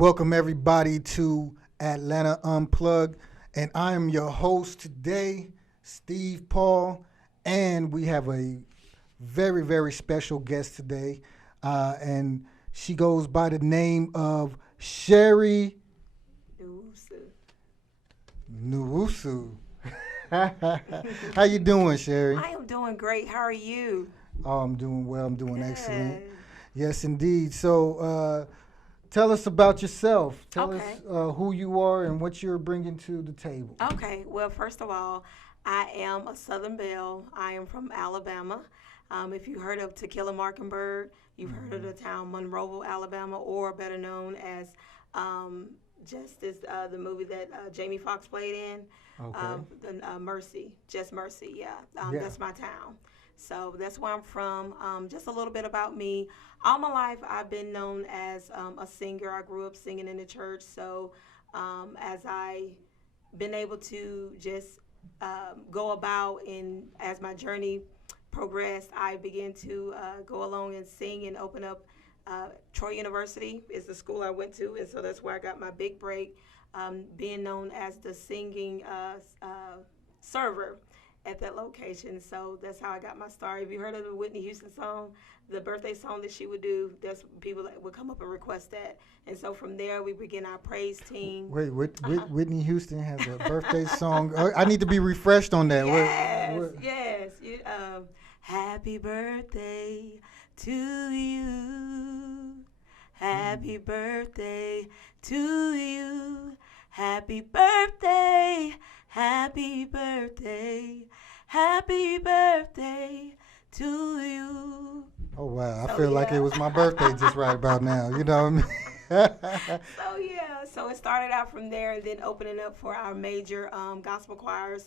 Welcome everybody to Atlanta Unplugged, and I am your host today, Steve Paul, and we have a very, very special guest today, and she goes by the name of Sherry Nwosu. Nwosu. How you doing, Sherry? I am doing great. How are you? Oh, I'm doing well. I'm doing excellent. Good. Yes, indeed. So, tell us about yourself. Tell us Okay. who you are and what you're bringing to the table. Okay. Well, first of all, I am a Southern Belle. I am from Alabama. If you heard of To Kill a Mockingbird, you've heard of the town Monroeville, Alabama, or better known as Justice, the movie that Jamie Foxx played in, Okay. Mercy, Just Mercy. Yeah, Yeah. that's my town. So that's where I'm from. Just a little bit about me. All my life, I've been known as a singer. I grew up singing in the church. So as I been able to just go about and as my journey progressed, I began to go along and sing and open up. Troy University is the school I went to, and so that's where I got my big break, being known as the singing server at that location. So that's how I got my start. Have you heard of the Whitney Houston song, the birthday song that she would do? There's people that would come up and request that. And so from there, we begin our praise team. Wait, Uh-huh. Whitney Houston has a birthday song. I need to be refreshed on that. Yes, yes. Happy birthday to you. Happy birthday to you. Happy birthday. Happy birthday. Happy birthday to you. Oh wow, I So, feel like yeah. it was my birthday just right about now. You know what I mean? So yeah, so it started out from there, and then opening up for our major gospel choirs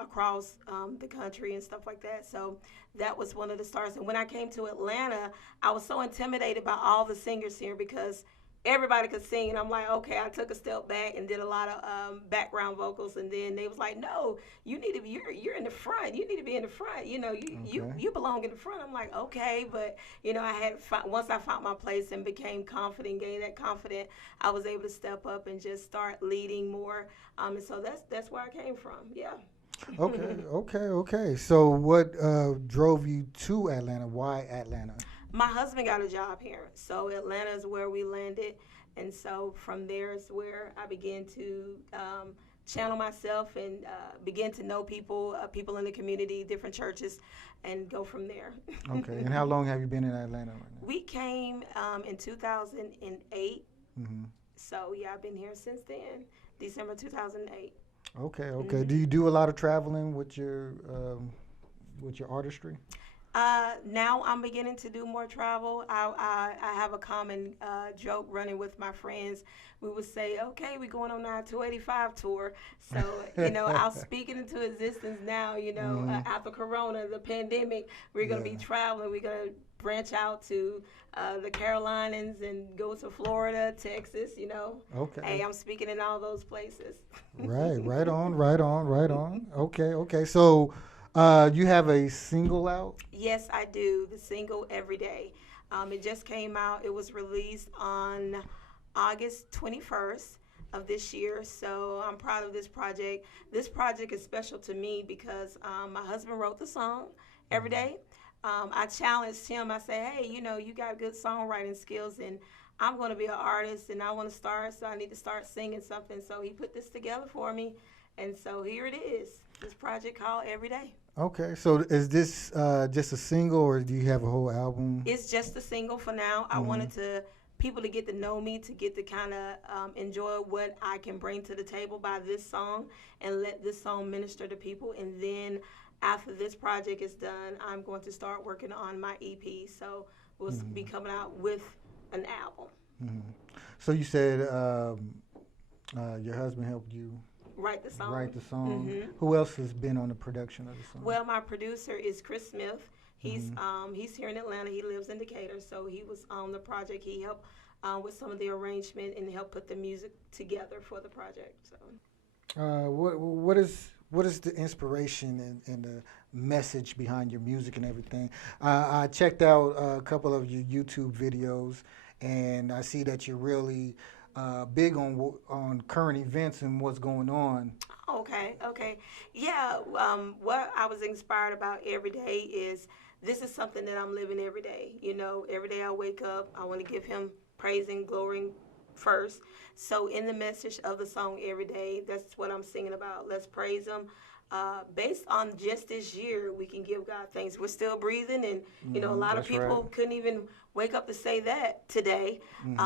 across the country and stuff like that. So that was one of the starts. And when I came to Atlanta, I was so intimidated by all the singers here because everybody could sing, and I'm like, okay. I took a step back and did a lot of background vocals, and then they was like, no, you need to be, you're in the front. You need to be in the front. Okay. You belong in the front. I'm like, okay, but I had once I found my place and became confident, gained that confidence, I was able to step up and just start leading more. And so that's where I came from. Yeah. Okay. So, what drove you to Atlanta? Why Atlanta? My husband got a job here, so Atlanta is where we landed, and so from there is where I began to channel myself and begin to know people in the community, different churches, and go from there. Okay. And how long have you been in Atlanta right now? We came in 2008, Hmm. so yeah, I've been here since then, December 2008. Okay. Do you do a lot of traveling with your artistry? Now I'm beginning to do more travel. I have a common joke running with my friends. We would say, okay, we're going on our 285 tour. So, I'll speak it into existence now, after Corona, the pandemic, we're going to be Yeah. traveling. We're going to branch out to the Carolinas and go to Florida, Texas. Okay. Hey, I'm speaking in all those places. Right on. Okay. So, you have a single out? Yes, I do. The single Every Day. It just came out. It was released on August 21st of this year. So I'm proud of this project. This project is special to me because my husband wrote the song Every Day. I challenged him. I said, hey, you got good songwriting skills, and I'm going to be an artist, and I want to start, so I need to start singing something. So he put this together for me, and so here it is, this project called Every Day. Okay. So, is this just a single, or do you have a whole album? It's just a single for now. I wanted people to get to know me, to get to kind of enjoy what I can bring to the table by this song, and let this song minister to people. And then after this project is done, I'm going to start working on my EP. So we'll be coming out with an album. Hmm. So you said your husband helped you Write the song. write the song. Mhm. Who else has been on the production of the song? Well, my producer is Chris Smith. He's here in Atlanta. He lives in Decatur, so he was on the project. He helped with some of the arrangement and helped put the music together for the project. So. What is the inspiration and the message behind your music and everything? I checked out a couple of your YouTube videos, and I see that you're really big on on current events and what's going on. Okay, okay. Yeah, what I was inspired about every day is this is something that I'm living every day. You know, every day I wake up, I want to give him praise and glory first. So, in the message of the song every day, that's what I'm singing about. Let's praise him. Based on just this year, we can give God thanks. We're still breathing, and you know, a lot of That's right. people couldn't even wake up to say that today. Hmm.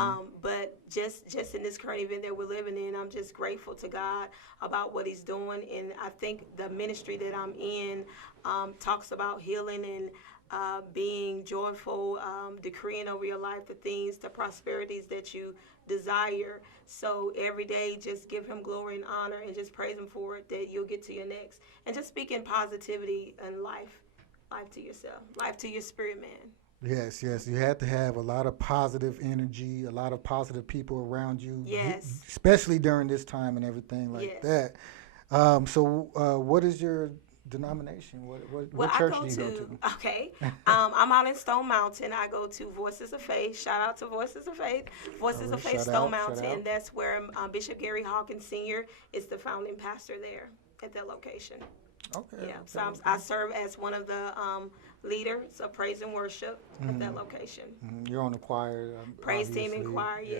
But just in this current event that we're living in, I'm just grateful to God about what He's doing, and I think the ministry that I'm in talks about healing and being joyful, decreeing over your life the things, the prosperities that you desire. So every day, just give him glory and honor and just praise him for it, that you'll get to your next. And just speaking positivity and life to yourself, life to your spirit, man. Yes, yes. You had to have a lot of positive energy, a lot of positive people around you, Yes, especially during this time and everything like yes. that. What is your denomination? Well, What I church go do you go to, to? okay, I'm out in Stone Mountain. I go to Voices of Faith. Shout out to Voices of Faith. All Voices right, of Faith, shout Stone out, shout Mountain. out. And that's where Bishop Gary Hawkins Sr. is the founding pastor there at that location. Okay, Yeah, so okay, I serve as one of the leaders of praise and worship at that location. You're on the choir, Praise team and obviously. choir, Yeah.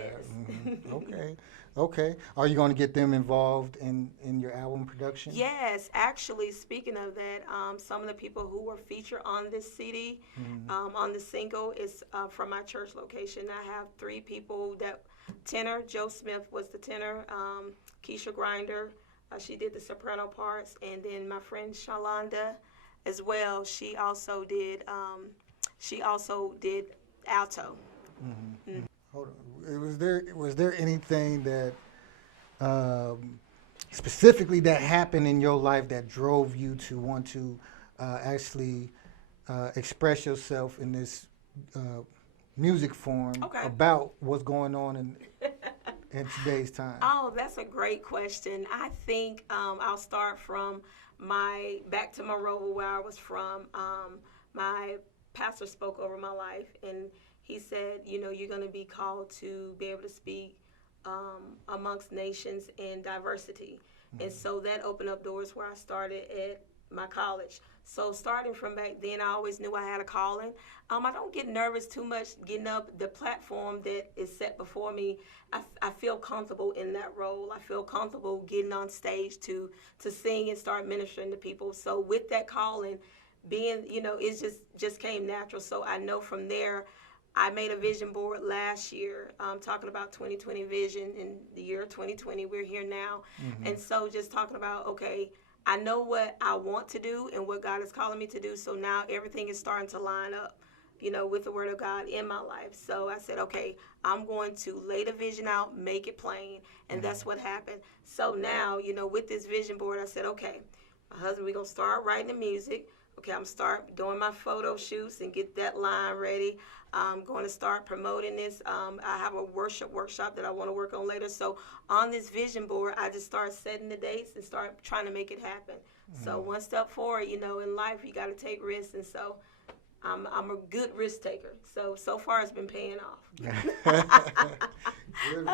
yes. Okay. Okay. Are you going to get them involved in your album production? Yes, actually, speaking of that, some of the people who were featured on this CD, on the single, is from my church location. I have three people that tenor, Joe Smith was the tenor, Keisha Grinder, she did the soprano parts, and then my friend Shalonda as well. She also did alto. Hold on. Was there anything that specifically that happened in your life that drove you to want to actually express yourself in this uh, music form Okay. about what's going on in today's time? Oh, that's a great question. I think I'll start from back to Monroeville, where I was from. My pastor spoke over my life, and he said, you know, you're going to be called to be able to speak amongst nations in diversity. And so that opened up doors where I started at my college. So starting from back then, I always knew I had a calling. I don't get nervous too much getting up the platform that is set before me. I feel comfortable in that role. I feel comfortable getting on stage to sing and start ministering to people. So with that calling, being, you know, it just came natural. So I know from there, I made a vision board last year, talking about 2020 vision. In the year 2020, we're here now. And so just talking about, okay, I know what I want to do and what God is calling me to do. So now everything is starting to line up, you know, with the word of God in my life. So I said, okay, I'm going to lay the vision out, make it plain. And that's what happened. So now, you know, with this vision board, I said, okay, my husband, we're going to start writing the music. Okay, I'm start doing my photo shoots and get that line ready. I'm going to start promoting this. I have a worship workshop that I want to work on later. So on this vision board, I just start setting the dates and start trying to make it happen. So one step forward, you know, in life, you got to take risks. And so I'm a good risk taker. So far it's been paying off. Good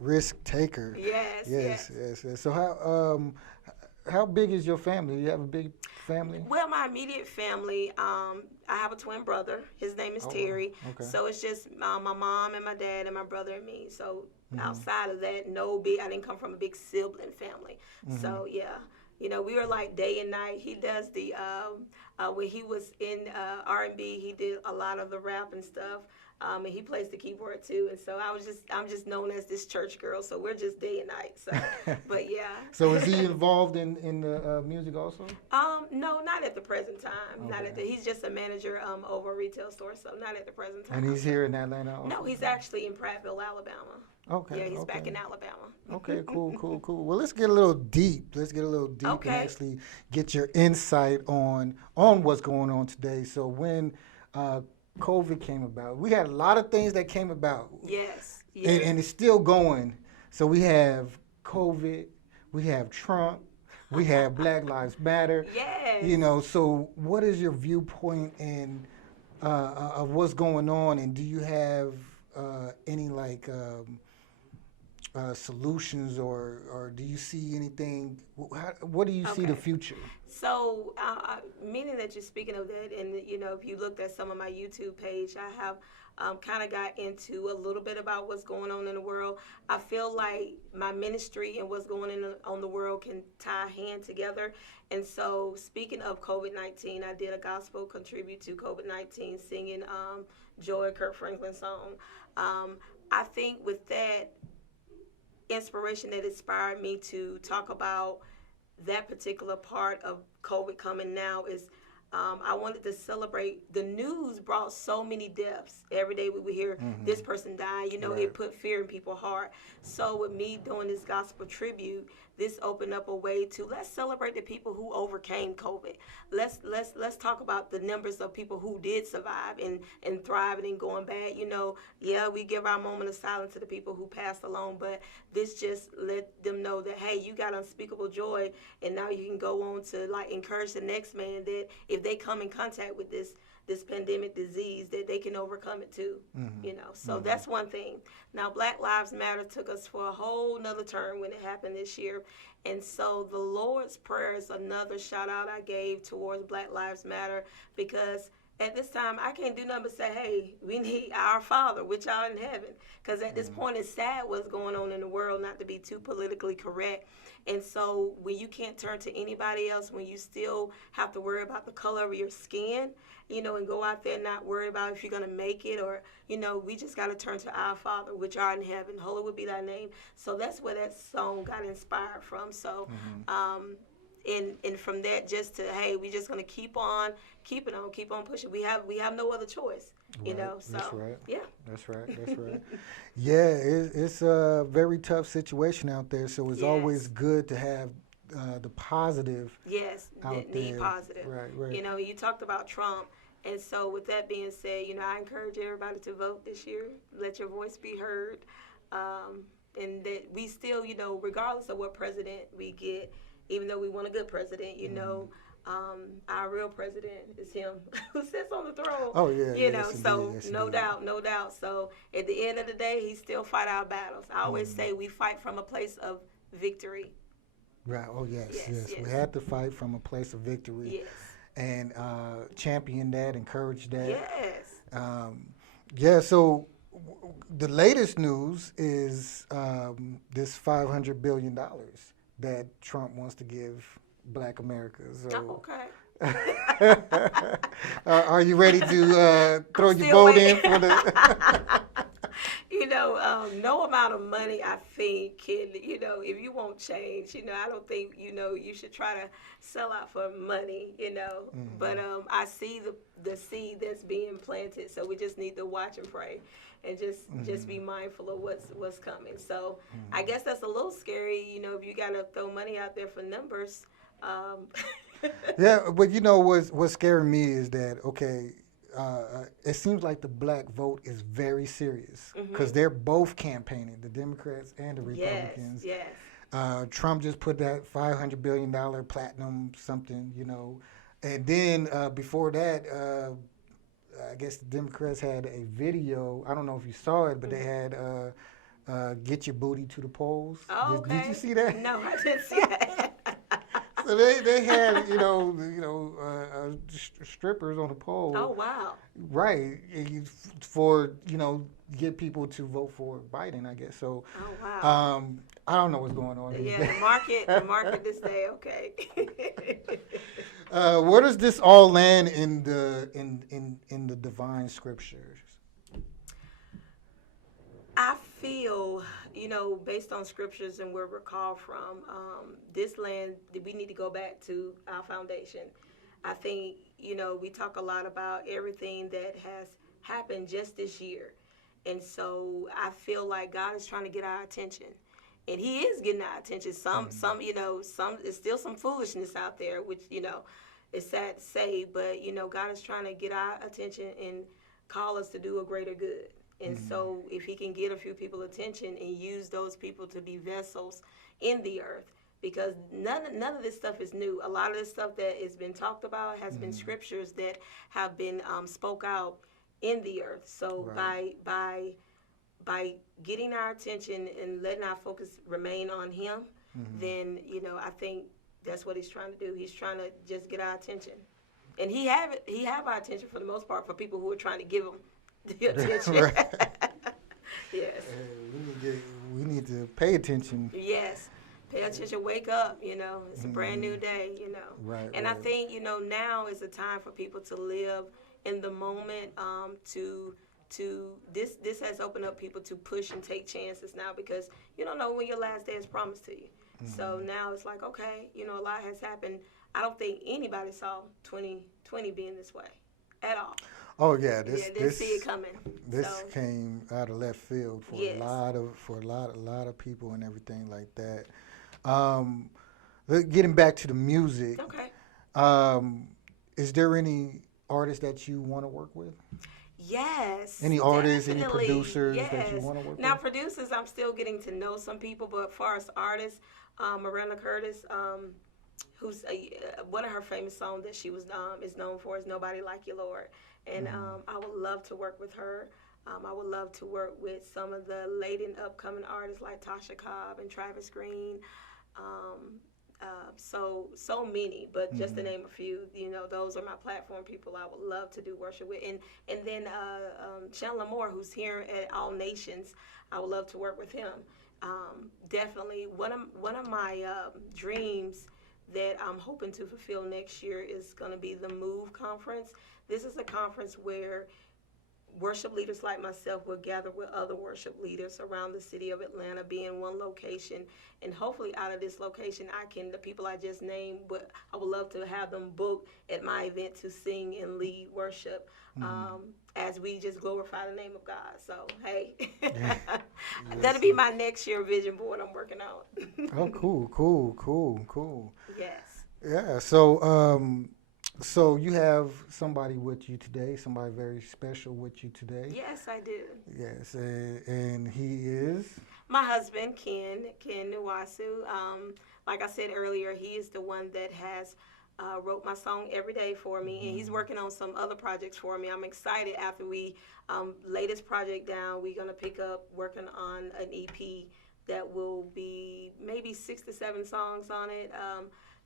risk taker. Yes. Yes. So how big is your family? You have a big family? Well, my immediate family, I have a twin brother. His name is Terry. Okay. So it's just my mom and my dad and my brother and me. So outside of that, I didn't come from a big sibling family. So yeah, you know, we were like day and night. He does the when he was in R&B, he did a lot of the rap and stuff. And he plays the keyboard too, and so I'm just known as this church girl. So we're just day and night. So, but yeah. So is he involved in the music also? No, not at the present time. Okay. He's just a manager over a retail store, so not at the present time. And he's here in Atlanta also? No, he's actually in Prattville, Alabama. Okay. Yeah, he's back in Alabama. Okay, cool. Well, let's get a little deep. Okay. And actually get your insight on what's going on today. So when COVID came about, we had a lot of things that came about. Yes. And it's still going. So we have COVID, we have Trump, we have Black Lives Matter. Yes. You know, so what is your viewpoint of what's going on, and do you have any like solutions, or do you see anything? What do you see the Okay. future? So, meaning that you're speaking of that, and if you looked at some of my YouTube page, I have kind of got into a little bit about what's going on in the world. I feel like my ministry and what's going on the world can tie hand together. And so, speaking of COVID-19, I did a gospel contribute to COVID-19, singing Joy Kurt Franklin's song. I think with that inspiration that inspired me to talk about that particular part of COVID coming now is I wanted to celebrate. The news brought so many deaths. Every day we would hear this person died. Right. It put fear in people's heart. So with me doing this gospel tribute, this opened up a way to let's celebrate the people who overcame COVID. Let's talk about the numbers of people who did survive and thriving and going bad. Yeah, we give our moment of silence to the people who passed along, but this just let them know that hey, you got unspeakable joy, and now you can go on to like encourage the next man that if they come in contact with this pandemic disease that they can overcome it too. So that's one thing. Now Black Lives Matter took us for a whole nother turn when it happened this year, and so the Lord's Prayer is another shout out I gave towards Black Lives Matter, because at this time I can't do nothing but say, hey, we need our Father which art in heaven, because at this point it's sad what's going on in the world, not to be too politically correct. And so when you can't turn to anybody else, when you still have to worry about the color of your skin, and go out there and not worry about if you're going to make it, or, we just got to turn to our Father, which art in heaven. Holy would be thy name. So that's where that song got inspired from. So, and from that, just to, hey, we just going to keep on pushing. We have no other choice, So, That's right. yeah. That's right. That's right. Yeah, it's a very tough situation out there. So it's always Yes. good to have the positive Yes, out be there. positive. Right. Right. You talked about Trump. And so with that being said, I encourage everybody to vote this year. Let your voice be heard. And that we still, regardless of what president we get, even though we want a good president, our real president is him who sits on the throne. Oh yeah. So Yes, no indeed. doubt, no doubt. So at the end of the day, he still fight our battles. I always say we fight from a place of victory. Right. Oh yes, Yes, yes. yes. We had to fight from a place of victory Yes. and champion that, encourage that. Yes. Yeah. So the latest news is this $500 billion that Trump wants to give Black America. So, Okay. are you ready to throw your Still vote in waiting. for the? No amount of money, I think, can, if you want change, I don't think, you should try to sell out for money. But I see the seed that's being planted, so we just need to watch and pray and just be mindful of what's coming. So I guess that's a little scary, if you got to throw money out there for numbers. Yeah, but what's scaring me is that it seems like the black vote is very serious because they're both campaigning, the Democrats and the Republicans. Yes. Trump just put that $500 billion platinum something, and then before that, I guess the Democrats had a video. I don't know if you saw it, but they had "Get Your Booty to the Polls." Oh, okay. Did you see that? No, I didn't see that. So they had strippers on the pole. Oh, wow. Right, for get people to vote for Biden, I guess. So Oh, wow. I don't know what's going on. These Yeah, days. the market this day, okay. Where does this all land in the divine scriptures? I feel, based on scriptures and where we're called from, this land, we need to go back to our foundation. I think, we talk a lot about everything that has happened just this year. And so I feel like God is trying to get our attention. And he is getting our attention. Some, there's still some foolishness out there, which, is sad to say, but, God is trying to get our attention and call us to do a greater good. And so if he can get a few people attention and use those people to be vessels in the earth, because none of this stuff is new. A lot of this stuff that has been talked about has been scriptures that have been spoke out in the earth. So Right. by by getting our attention and letting our focus remain on Him, then I think that's what He's trying to do. He's trying to just get our attention, and He have our attention for the most part for people who are trying to give Him the attention. Yes. We need to pay attention. Yes. Pay attention, wake up, it's a brand new day, Right. And I think, now is the time for people to live in the moment, this has opened up people to push and take chances now, because you don't know when your last day is promised to you. So now it's like, okay, a lot has happened. I don't think anybody saw 2020 being this way at all. Oh yeah, didn't see it coming. This came out of left field for a lot of people and everything like that. Getting back to the music. Okay. Is there any artists that you want to work with? Yes. Any artists, definitely. any producers Yes. that you want to work Now, with? producers, I'm still getting to know some people, but as far as artists, Miranda Curtis, who's one of her famous songs that she was is known for is "Nobody Like You, Lord," and I would love to work with her. I would love to work with some of the late and upcoming artists like Tasha Cobb and Travis Green. So many, but just to name a few, those are my platform people I would love to do worship with. And then Chandler Moore, who's here at All Nations, I would love to work with him. Definitely one of my dreams that I'm hoping to fulfill next year is going to be the Move Conference. This is a conference where worship leaders like myself will gather with other worship leaders around the city of Atlanta, be in one location, and hopefully out of this location, the people I just named, I would love to have them booked at my event to sing and lead worship as we just glorify the name of God. So, hey, that'll be my next year vision board I'm working on. Oh, cool. Yes. Yeah, so you have somebody with you today, somebody very special with you today. Yes, I do. Yes, and he is? My husband, Ken Nwosu. Like I said earlier, he is the one that has wrote my song Every Day for me, and he's working on some other projects for me. I'm excited after we lay this project down. We're going to pick up working on an EP that will be maybe 6 to 7 songs on it.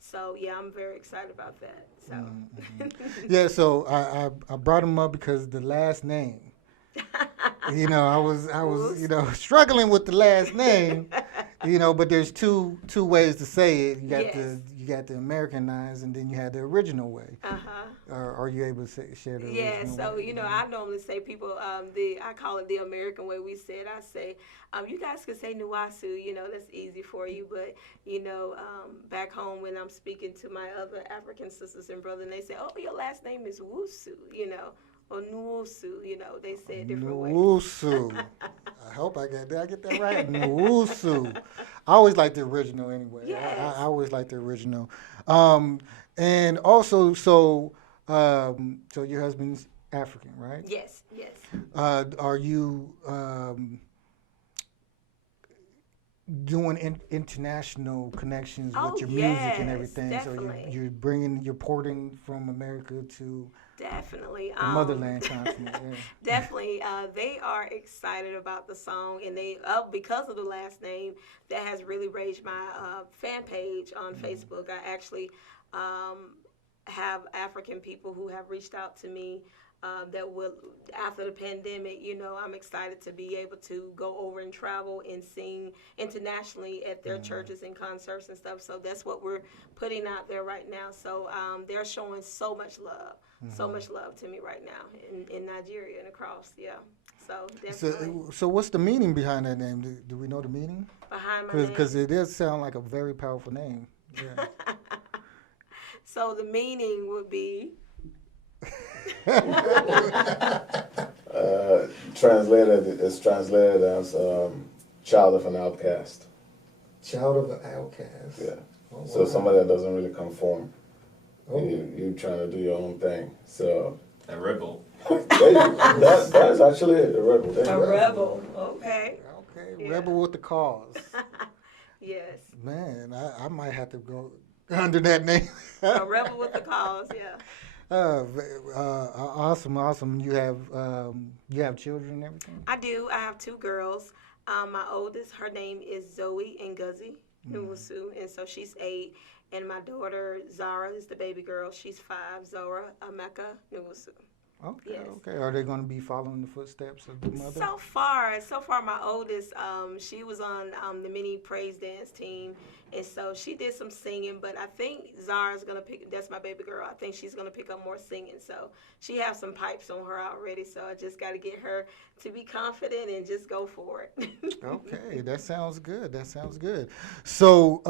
So yeah, I'm very excited about that. So yeah, so I brought him up because the last name. I was struggling with the last name. But there's two ways to say it. You got the Americanized, and then you had the original way. Are you able to share the original way? Yeah, so I normally say people I call it the American way. I say you guys can say Nwosu, that's easy for you, but back home when I'm speaking to my other African sisters and brothers, and they say, "Oh, your last name is Nwosu," or Nwosu, they say it different ways. Nwosu. I hope I get that right. Nwosu. I always like the original anyway. Yes. I always like the original. And also, so your husband's African, right? Yes. Are you doing international connections with your music and everything? Definitely. So you're porting from America to definitely the motherland continent. Yeah. Definitely, they are excited about the song, and they because of the last name that has really raised my fan page on Facebook. I actually have African people who have reached out to me that will, after the pandemic, I'm excited to be able to go over and travel and sing internationally at their churches and concerts and stuff. So that's what we're putting out there right now. So they're showing so much love to me right now in Nigeria and across. Yeah. So definitely. So what's the meaning behind that name? Do we know the meaning? Behind my name? Because it does sound like a very powerful name. Yeah. So the meaning would be... It's translated as child of an outcast. Child of an outcast. Yeah. Oh, so wow. somebody that doesn't really conform. Oh. You trying to do your own thing. So a rebel. that is actually it, a rebel. A rebel. Okay. Okay. Yeah. Rebel with the cause. Yes. Man, I might have to go under that name. A rebel with the cause. Yeah. Awesome, awesome. You have children and everything. I do. I have two girls. My oldest, her name is Zoe Ngozi Nwosu, and so she's 8. And my daughter Zara is the baby girl. She's 5. Zora Ameka Nwosu. Okay, Yes. okay. Are they going to be following the footsteps of the mother? So far, my oldest, she was on the mini praise dance team, and so she did some singing. But I think Zara's gonna pick. That's my baby girl. I think she's gonna pick up more singing. So she has some pipes on her already. So I just got to get her to be confident and just go for it. Okay, that sounds good. That sounds good. So,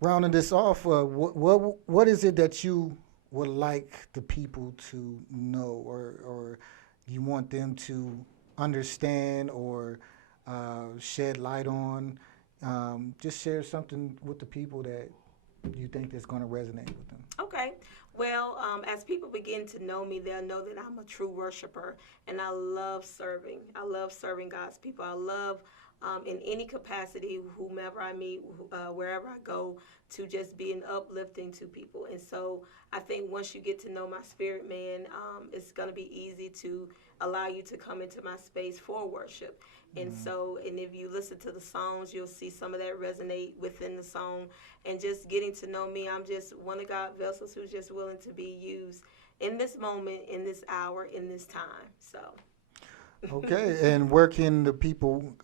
rounding this off, what is it that you would like the people to know, or you want them to understand, or shed light on? Just share something with the people that you think that's going to resonate with them. Okay. Well, as people begin to know me, they'll know that I'm a true worshiper, and I love serving. I love serving God's people. I love, in any capacity, whomever I meet, wherever I go, to just be an uplifting to people. And so I think once you get to know my spirit man, it's going to be easy to allow you to come into my space for worship. And so, and if you listen to the songs, you'll see some of that resonate within the song. And just getting to know me, I'm just one of God's vessels who's just willing to be used in this moment, in this hour, in this time. So. Okay, and where can the people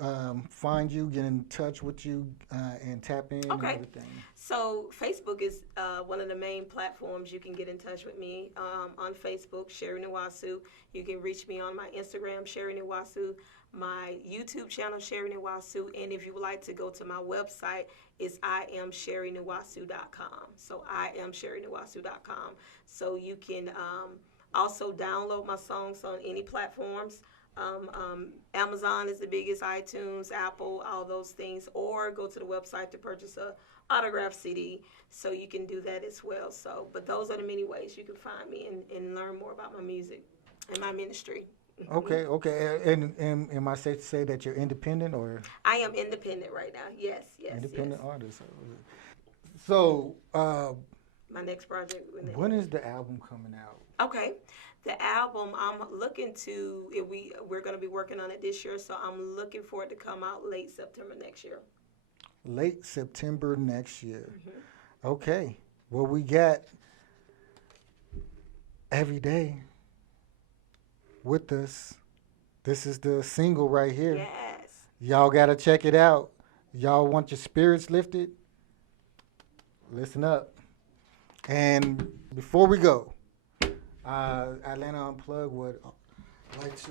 find you, get in touch with you, and tap in and everything? So Facebook is one of the main platforms you can get in touch with me. On Facebook, Sherry Nwosu. You can reach me on my Instagram, Sherry Nwosu, my YouTube channel, Sherry Nwosu, and if you would like to go to my website, it's iamsherrynwosu.com. So iamsherrynwosu.com. So you can also download my songs on any platforms. Amazon is the biggest, iTunes, Apple, all those things, or go to the website to purchase a autographed CD, so you can do that as well. So, but those are the many ways you can find me and learn more about my music and my ministry. Okay, okay. And am I safe to say that you're independent, or? I am independent right now. Yes. Independent artist. So, my next project. when is the album coming out? Okay. The album, I'm looking to, we're going to be working on it this year, so I'm looking for it to come out late September next year. Late September next year. Okay. Well, we got Every Day with us. This is the single right here. Yes. Y'all got to check it out. Y'all want your spirits lifted? Listen up. And before we go, Atlanta Unplugged would like to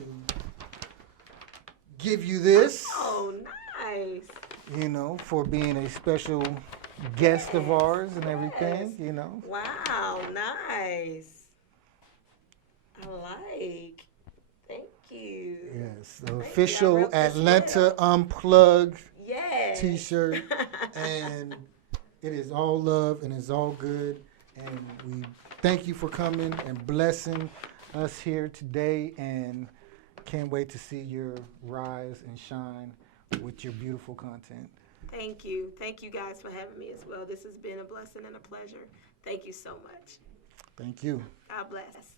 give you this. Oh, nice. You know, for being a special guest of ours and everything, Yes. you know. Wow, nice. I like. Thank you. Yes, the Thank you. I official wrote this Atlanta well. Unplugged Yes. t-shirt. And it is all love and it's all good. And we thank you for coming and blessing us here today, and can't wait to see your rise and shine with your beautiful content. Thank you. Thank you guys for having me as well. This has been a blessing and a pleasure. Thank you so much. Thank you. God bless.